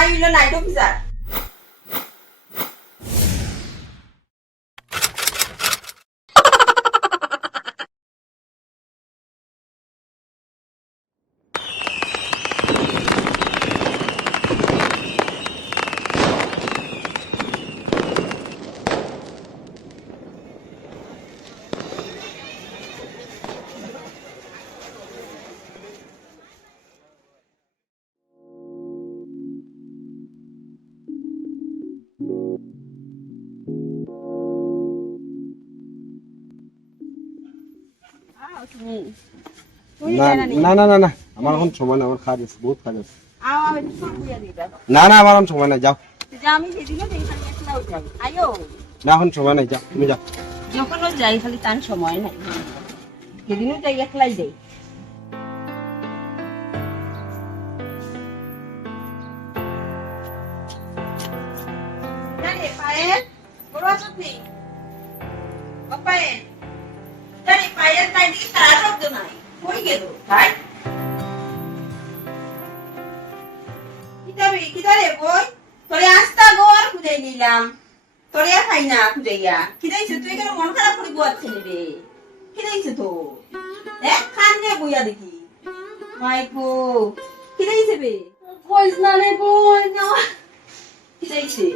জামাই হইলো night officer. না না না না আমার এখন সময় না, আমার কাজ আছে, বহুত কাজ আছে। না না আমার এখন সময় নাই, যাও। না এখন সময় নাই, যাও তুমি যাও। যখন যাই খালি তার সময় নাই, সেদিনও যাই একলাই যাই। নিলাম তোরে খাই না খুঁজাইয়া খিদাইছে, তুই কেন মন খারাপ করে বুয়াচ্ছে রে? খিদাইছে তো খান রে বইয়া দেখি। মাইকো খিদাইছে বে, কইস না রে বই না। খিদাইছে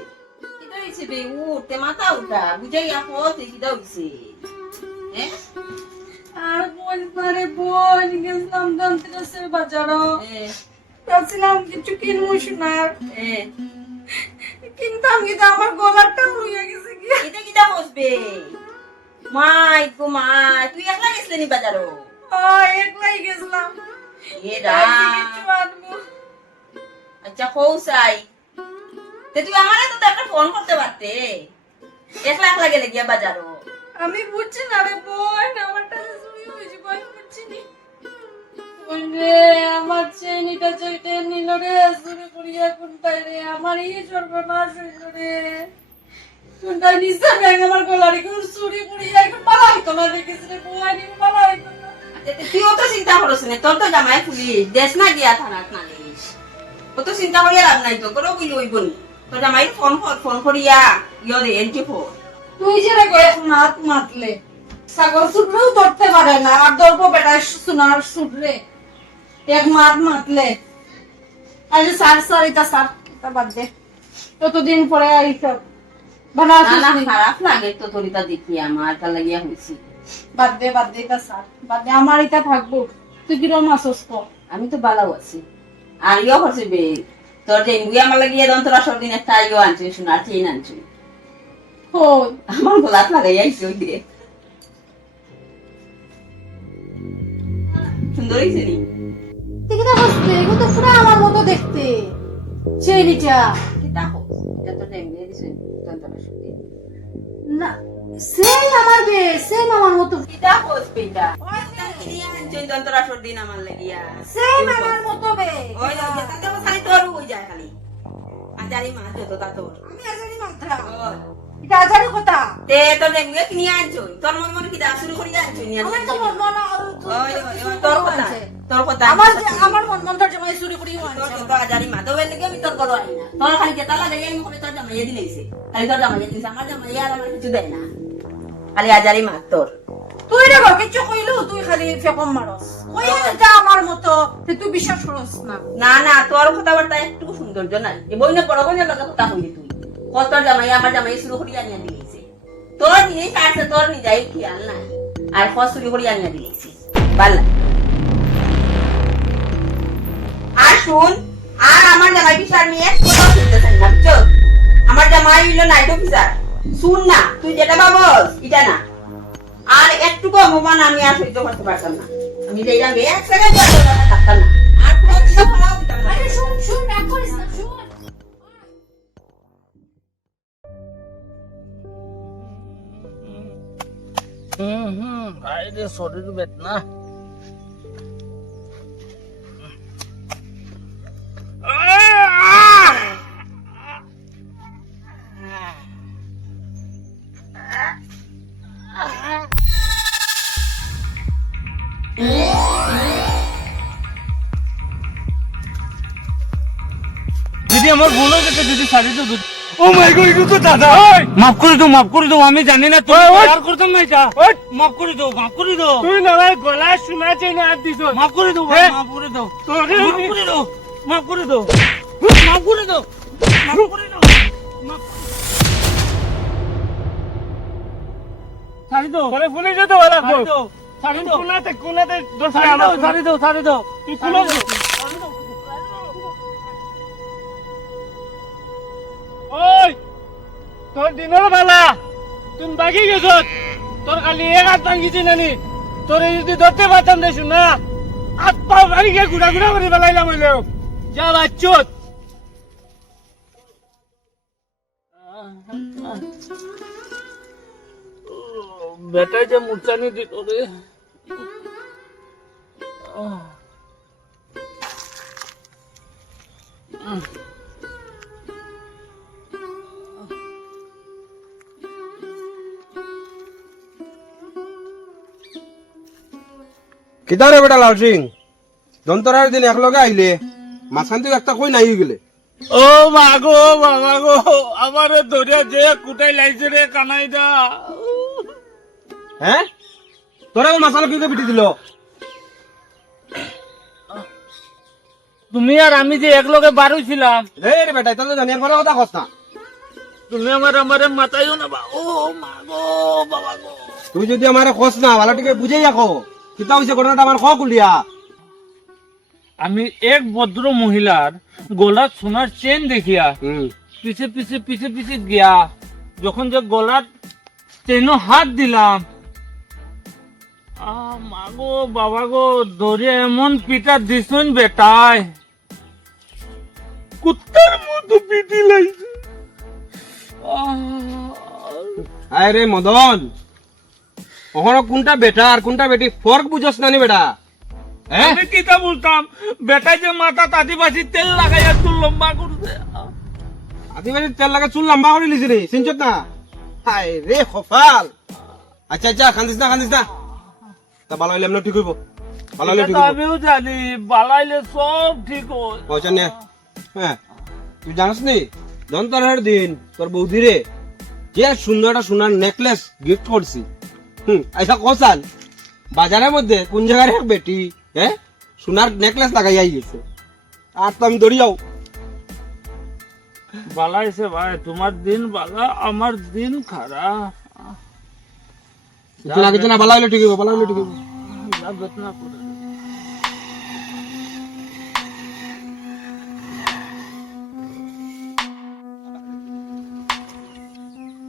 খিদাইছে বে, উঠতে মাথা উঠা বুঝাইয়া পথে খিদা হইছে। আর কইস না রে বই, গেছিলাম ধনতেরাসের বাজারও, যাচ্ছিলাম কিছু কিনবো সোনার, কিন্তু আমি তো আমার গলাটা হয়ে গেছে কি। এটা কিটা বসবে মাই গো মাই, তুই একলা গেছিলি নি বাজারও? একলাই গেছিলাম। আচ্ছা কৌসাই, তুই আমার তো একটা ফোন করতে পারতে, একলা একলা গেলে গিয়া বাজারও। আমি বুঝছি না রে বোন, আমারটা চুরি হয়েছে, বই বুঝছি নি। রে আমার চেনিটা চইতে নিল রে, চুরি করিয়া কোনটাই রে, আমার এই সর্বনাশ হইল রে। কোনটাই নিচে ব্যাং আমার গলার এখন চুরি করিয়া এখন পালা হইতো না, দেখেছি রে বোন, পালা হইতো না। তুই অত চিন্তা করছ না, তোর তো জামাই পুলিশ, দেশ না গিয়া থানাত নালিশ, অত চিন্তা করিয়া লাভ নাই, তো করো বলি হইব নি। তোর জামাই ফোন করিয়া ইয়ে দে এন্টি ফোন। তুই যে রে গয়ে নাত মাতলে ছাগল ছুটলেও ধরতে পারে না, আর ধরবো বেটা সোনার ছুটলে এক মাত মাতলে। আজ সার এটা সার এটা বাদ দে, কতদিন পরে এইসব না না খারাপ লাগে তো তোর এটা দেখি, আমার এটা লাগিয়া হয়েছি। বাদ দে এটা সার বাদ দে, আমার এটা থাকবো। তুই কিরম আসস তো? আমি তো ভালো আছি। আর ইয়ে করছি বে, তোর যে ইন্ডিয়া আমার লাগিয়ে দন্তরা সর্দিন একটা ইয়ে আনছি, সোনার চেইন আনছি, আমার গোলাপ লাগাই আইছি ওই দিয়ে। সুন্দর হয়েছে নি? ঠিকই বসতে, এগুলো তো পুরো আমার মতো দেখতে। চেনিটা কিটা হোক, এটা তো টাইম দিয়ে দিছে দন্তরা সর্দিন। না সেম আমার বে, সেম আমার মতো। কিটা হোক বেটা, ওই কিনে আনছি দন্তরা সর্দিন আমার লাগিয়া, সেম আমার মতো বে। ওই তাতে খালি তোর হই যায় খালি। আজারি মাছ যত তা তোর। আমি আজারি মাত্রা। এটা আজারি কথা। তে তোর এমগে কিনে আনছো, তোর মন মন কিটা শুরু করি আনছো নি? আমার তো মন মন ওই তোর কথা, তোর কথা। আমার মন মন তোর জামাই চুরি করি আনছে। তোর তো আজারি মা, তবে লাগে আমি তোর করো আই না। তোর খালি যেটা লাগে আমি করে তোর জামাই দিলেইছে। খালি তোর জামাই দিলেইছে, আমার জামাই আর আমার কিছু দেয় না। খালি আজারি মা তোর। তুই রে কিছু কইলো, তুই খালি ফেকম মারস। ওই এটা আমার মতো, তুই বিশ্বাস করস না। না না, তোর কথাবার্তা একটু সৌন্দর্য নাই। যে বইনে বড় বইনের লগে কথা কইলি তুই। কত জামাই আমার জামাই শুরু করি আনিয়া দিলেইছে। তোর জিনিস আছে, তোর নিজেই খেয়াল নাই। আর কত শুরু করি আনিয়া দিলেইছে। ভালো। আর শুন, আর আমার জামাই বিচার নিয়ে কথা শুনতেছেন না, বুঝছো? আমার জামাই হইলো নাইট অফিসার। শুন না, তুই যেটা ভাবস এটা না। আর একটুকু অপমান আমি আর সহ্য করতে পারতাম না। আমি যাইলাম এক সেকেন্ড থাকতাম না। আর কোনো কিছু খারাপ দিতাম না। আরে শুন শুন, রাগ করিস না, শুন। আরে শরীর বেদনা। যদি আমার ভুল হয়ে যেত যদি শাড়ি তো ও মাই গড এটা তো দাদা মাফ করে দাও আমি জানি না তুই আর করতাম না এটা মাফ করে দাও তুই না ভাই গলা শোনা চাই না আর দিছ মাফ করে দাও মাফ করে দাও মাফ করে দাও ছাড়ি দাও পরে ফোনে যেত ওরা ছাড়ি দাও কোনাতে দোষ ছাড়ি দাও তুই কোনা ওই তোর দিনের বেলা তুমি বাকি গেছ তোর খালি এক হাত ভাঙিছি নানি তোর যদি ধরতে পারতাম না শুনা হাত পা ভাঙি গিয়ে ঘুরা করে বেলাইলাম হইলেও যা বাচ্চত বেটাই যে মুচানি দিত রে কিতা রে বেটা লাল সিং দন্তরার দিন একলগে আইলে মাঝখান থেকে একটা কই নাই গেলে ও মাগো বাবা গো আমারে ধরে যে কুটাই লাইছে রে কানাইদা হ্যাঁ তোরা মাসালা কি পিটি দিল তুমি আর আমি যে একলগে বারুছিলাম রে বেটা তাহলে জানিয়ার পরে কথা কস না তুমি আমারে মাতাইও না ও মাগো বাবা গো তুই যদি আমার কস না ভালোটিকে বুঝেই রাখো কিতা হইছে ঘটনাটা আমার খ কুলিয়া আমি এক ভদ্র মহিলার গলার সোনার চেন দেখিয়া পিছে পিছে পিছে পিছে গিয়া যখন যে গলার চেনও হাত দিলাম মাগো বাবা গো ধরে এমন পিটা দিছুন বেটায় কুত্তার মতো পিটি লাইছে আয় রে মদন ওখানে কোনটা বেটা আর কোনটা বেটি ফর্ক বুঝস না নি বেটা আমি কিতা বলতাম বেটায় যে মাথা আদিবাসী তেল লাগাইয়া চুল লম্বা করছে আদিবাসী তেল লাগা চুল লম্বা করে লিছি রে চিনছত না হায় রে খফাল আচ্ছা আচ্ছা কান্দিস না তা ভালো হইলে এমনি ঠিক হইব ভালো হইলে ঠিক হইব আমিও জানি বালাইলে সব ঠিক হয় পয়সা নে হ্যাঁ তুই জানিস নি ধনতেরাসের দিন তোর বৌদি রে যে সুন্দর একটা সোনার নেকলেস গিফট করছি আচ্ছা কসাল বাজারের মধ্যে কোন জায়গার এক বেটি হ্যাঁ সোনার নেকলেস লাগাই গেছে আর তো আমি দৌড়ি যাও বালাইছে ভাই তোমার দিন বালা আমার দিন খারাপ কিছু না ভালো হইলে ঠিক হইব ভালো হইলে ঠিক হইব যত্ন করে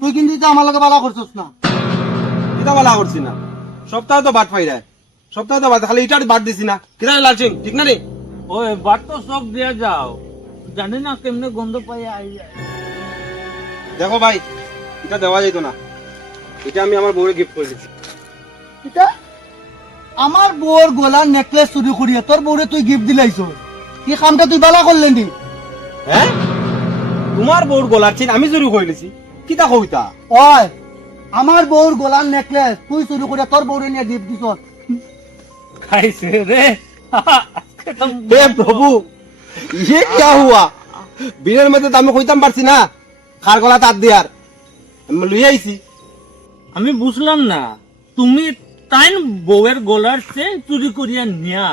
তুই কিন্তু আমার লগে বালা করছিস না কিতা বলা করছি না সপ্তাহে তো বাদ পাই যায় সপ্তাহে তো বাদ খালি ইটার বাদ দিছি না কিনা লালচিং ঠিক না রে ওই বাট তো সব দিয়া যাও জানি না কেমনে গন্ধ পাই আই যায় দেখো ভাই এটা দেওয়া যাইতো না এটা আমি আমার বউরে গিফট করে দিচ্ছি এটা আমার বউর গলার নেকলেস চুরি করিয়া তোর বউরে তুই গিফট দিলাইছ কি কামটা তুই বালা করলেন নি হ্যাঁ তোমার বউর গলার চেন আমি চুরি করে লিছি কিতা কইতা ওই আমার বউর গলার নেকলেস তুই চুরি করিয়া তোর বউরে নিয়ে গিফট দিছ খাইছে রে হে প্রভু ये क्या हुआ বিলের মধ্যে তো আমি কইতাম পারছি না খার গলা তার দিয়ার আমি লই আইছি আমি বুঝলাম না তুমি তাইন বউয়ের গলার চেন চুরি করিয়া নিয়া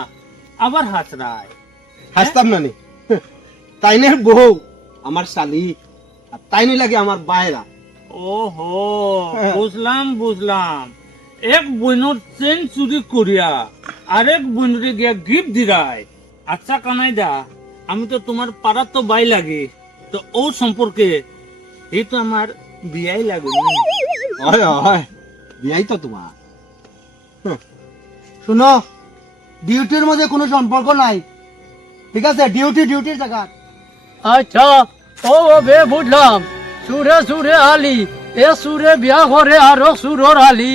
আবার হাসরায় হাসতাম না নি তাইনের বউ আমার শালি আর তাইনি লাগে আমার বাইরা ওহো বুঝলাম এক বইনোর চেন চুরি করিয়া আরেক বইনরে গিয়া গিফট দিরায় আচ্ছা কানাইদা আমি তো তোমার পাড়ার তো বাই লাগে তো ও সম্পর্কে এই তো আমার বিয়াই লাগে হয় হয় বিয়াই তো তোমার শুনো ডিউটির মধ্যে কোনো সম্পর্ক নাই ঠিক আছে ডিউটির জায়গা আচ্ছা ও বে বুঝলাম সুরে সুরে আলি এ সুরে বিয়া করে আরো সুরর আলি